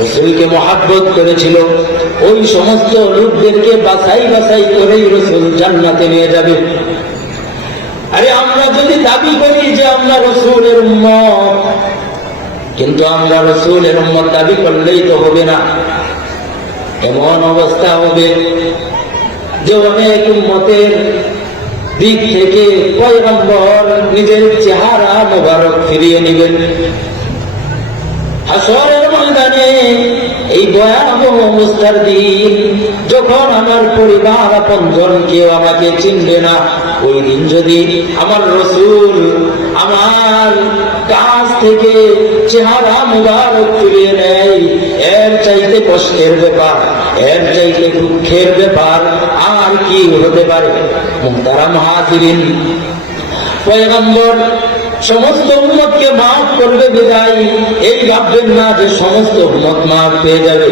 রসুলকে মহাব্বত করেছিল। ওই সমস্ত লোকদেরকে বাছাই বাছাই করেই রসুল জান্নাতে নিয়ে যাবে। আরে আমরা যদি দাবি করি যে আমরা রসুলের উম্মত, কিন্তু আমরা রসুলের উম্মত দাবি করলেই তো হবে না। এমন অবস্থা হবে যে অনেক উম্মতের দিক থেকে পয়গম্বর নিজের চেহারা মোবারক ফিরিয়ে নেবেন। এই ভয়াবহ অবস্থার দিন যখন আমার পরিবার আপনজন কেউ আমাকে চিনবে না, ওই দিন যদি আমার রসুল আমার কাছ থেকে চেহারা মুবারক ফিরিয়ে নেয়, এর চাইতে কষ্টের ব্যাপার, এর চাইতে দুঃখের ব্যাপার আর কি হতে পারে? মুক্তারা মহাজিরিন পয়গম্বর সমস্ত উম্মতকে মাফ করবে বিদায়। এই ভাববেন না যে সমস্ত উম্মত মাফ পেয়ে যাবে।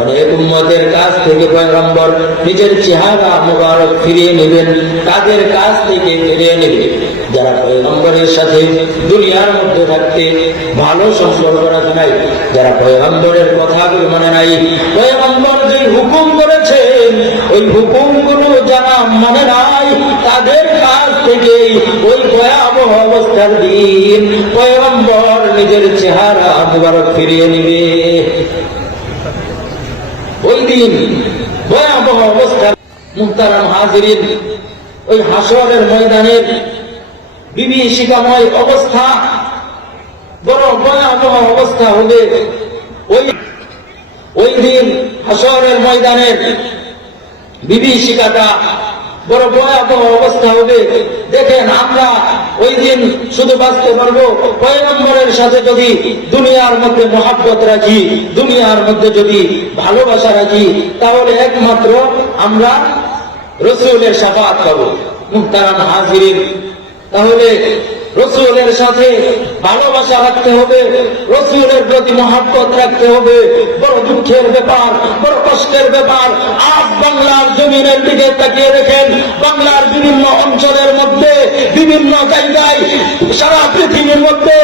অনেক উম্মতের কাছ থেকে পয়গম্বর নিজের চেহারা মোবারক ফিরিয়ে নেবেন, তাদের কাছ থেকে ফিরিয়ে নেবে। যারা পয়গম্বরের সাথে দুনিয়ার মধ্যে থাকতে ভালো সম্পর্ক রাখে নাই, যারা পয়গম্বরের কথাগুলো মানে নাই, পয়গম্বর যে হুকুম করেছেন, ওই হুকুমগুলো যারা মানে নাই, তাদের কাছ থেকে ওই ভয়াবহ অবস্থার দিন পয়গম্বর নিজের চেহারা মুবারক ফিরিয়ে নিবে। ওই দিন ভয়াবহ অবস্থা মুক্তারাম হাজিরিন ওই হাসরের ময়দানের বিভীষিকাময় অবস্থা, বড় ভয়াবহ অবস্থা হবে। ওই ওই দিন হাসরের ময়দানের বিভীষিকাটা বড় ভয়াবহ অবস্থা হবে। দেখেন আমরা ওই দিন শুধু বাঁচতে পারব, পয়গম্বরের সাথে যদি দুনিয়ার মধ্যে মহাব্বত রাখি, দুনিয়ার মধ্যে যদি ভালোবাসা রাখি, তাহলে একমাত্র আমরা রসুলের সাফাত পাবো। মুক্তারাম হাজির। তাহলে রসুলের সাথে ভালোবাসা রাখতে হবে, রসুলের প্রতি মহাব্বত রাখতে হবে। বড় দুঃখের ব্যাপার, বড় কষ্টের ব্যাপার। আজ বাংলার জমিনের দিকে তাকিয়ে দেখেন, বাংলার বিভিন্ন অঞ্চলের মধ্যে, বিভিন্ন জায়গায় সারা পৃথিবীর মধ্যে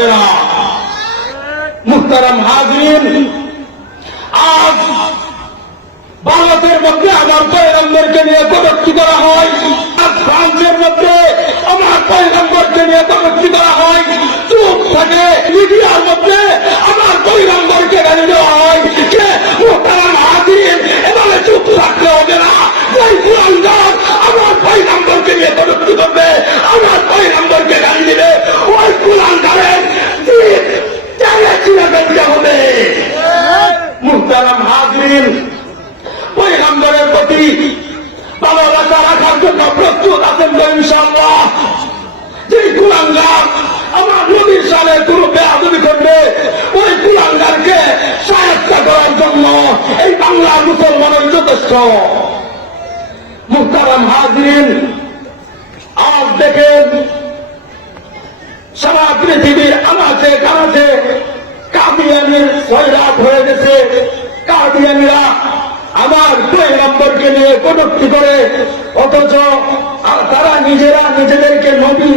পারে না। মুখতারাম হাজরিন আজ ভারতের মধ্যে আমার পয়গম্বরকে নিয়ে মুহতারাম হাজরিন। প্রতি রাখার জন্য প্রস্তুত আছেন যে আমার সালে করবে, ওই সাহায্য করার জন্য এই মুসলমানের যথেষ্ট। আজ দেখেন সারা পৃথিবীর আমাছে কানাচে সয়রাত হয়ে গেছে। কাদিয়ানিরা আমার দুই নম্বরকে নিয়ে কটুক্তি করে, অথচ তারা নিজেরা নিজেদেরকে নবী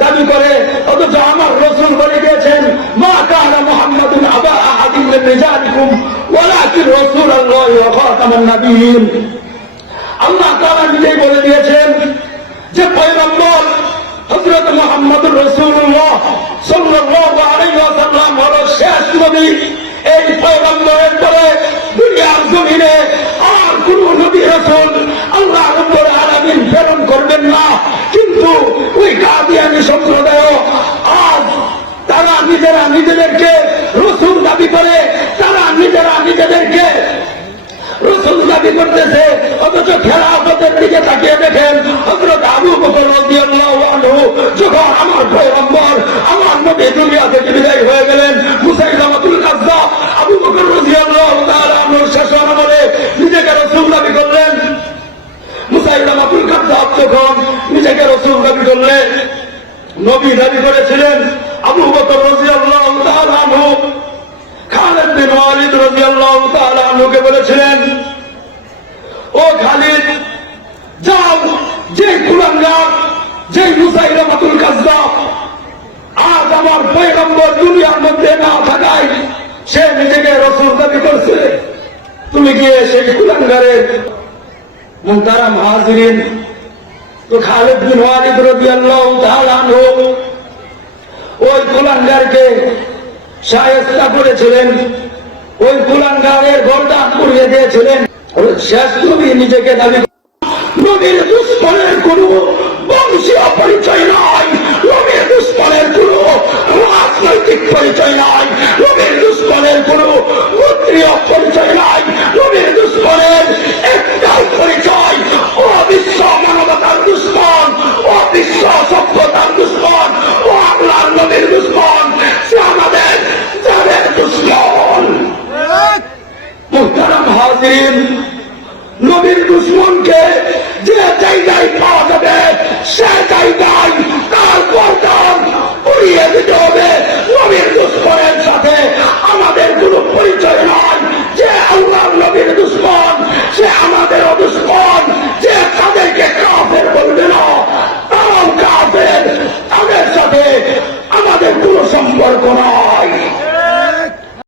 দাবি করে, অথচ আমার রসুল বলে দিয়েছেন, মা কানা মোহাম্মদুল আবা আহাদিন মিন রিজালিকুম, ওয়ালাকিন রাসূলুল্লাহ ওয়া খাতামান নাবিয়্যিন। আল্লাহ তাআলা নিজেই বলে দিয়েছেন যে, পয়গম্বর, হযরত মুহাম্মদুর রাসূলুল্লাহ সাল্লাল্লাহু আলাইহি ওয়াসাল্লাম হলো শেষ নবী। এই পয়গম্বরের পরে দুনিয়ার জমিনে আর কোন নবী রাসূল আল্লাহ রাব্বুল আলামিন প্রেরণ করবেন না কিন্তু ওই কাদিয়ানি সম্প্রদায় আজ তারা নিজেরা নিজেদেরকে রসুল দাবি করে তারা নিজেরা নিজেদেরকে দাবি করতেছে, অথচ খেলাফতের দিকে তাকিয়ে দেখেন, হযরত আবু বকর যখন আমার পয়গম্বর আমার নবী দুনিয়া থেকে বিদায় হয়ে গেলেন কাজ্জাব আবু বকর আনহুর শেষ আমলে নিজেকে দাবি করলেন। যখন নিজেকে দাবি করলেন, নবী দাবি করেছিলেন, আবু বকর বিন ওয়ালিদ তাআলা বলেছিলেন ও খালিদ, যাও, যে কুলাঙ্গার যে মুসাইলামাতুল কাজ্জাব আজ আমার পয়গম্বর দুনিয়ার মধ্যে না থাকায় সে নিজেকে রসুল দাবি করছে। তুমি গিয়ে সেই কুলাঙ্গারের মুহতারাম হাজিরিন তো খালিদ বিন ওয়ালিদ রাদিয়াল্লাহু তাআলা আনহু, ওই কুলাঙ্গারকে শায়েস্তা করেছিলেন, ওই কুলাঙ্গারের গোলটা করিয়ে দিয়েছিলেন। শেষ নবী নিজেকে দাবি নবীর দুশ্মনের কোন বংশীয় পরিচয় নয়। সে আমার